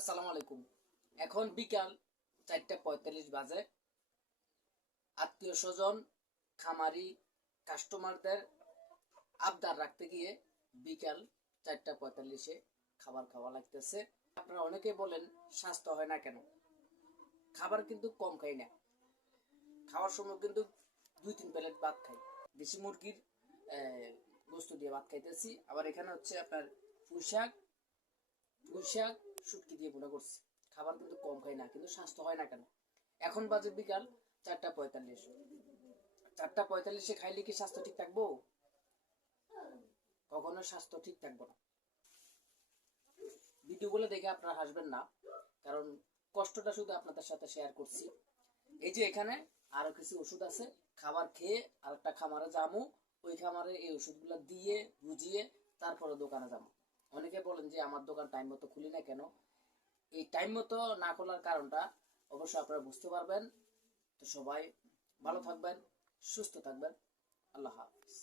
আসসালামু আলাইকুম। এখন বিকাল 4:45 বাজে। আত্মীয় স্বজন, খামারি, কাস্টমারদের আবদার রাখতে গিয়ে বিকাল 4:45-এ খাবার খাওয়া লাগতেছে। আপনারা অনেকে বলেন স্বাস্থ্য হয় না কেন? খাবার কিন্তু কম খাই না, খাওয়ার সময় কিন্তু 2-3 প্লেট ভাত খাই। দেশি মুরগির গোস্ত দিয়ে ভাত খাইতেছি। আবার এখানে হচ্ছে আপনার পুঁইশাক পুঁইশাক শুটকি দিয়ে ভুনা করছি। খাবার কিন্তু কম খাই না, কিন্তু স্বাস্থ্য হয় না কেন? এখন বাজে বিকাল 4:45। 4:45-এ খাইলে কি স্বাস্থ্য ঠিক থাকবো? কখনো স্বাস্থ্য ঠিক থাকবো না। ভিডিওগুলো দেখে আপনারা হাসবেন না, কারণ কষ্টটা শুধু আপনাদের সাথে শেয়ার করছি। এই যে এখানে আরো কিছু ওষুধ আছে, খাবার খেয়ে আরেকটা খামারে যাবো, ওই খামারে এই ওষুধগুলো দিয়ে বুঝিয়ে তারপরে দোকানে যাবো। অনেকে বলেন যে আমার দোকান টাইম মতো খুলি না কেন? এই টাইম মতো না খোলার কারণটা অবশ্যই আপনারা বুঝতে পারবেন। তো সবাই ভালো থাকবেন, সুস্থ থাকবেন। আল্লাহ হাফিজ।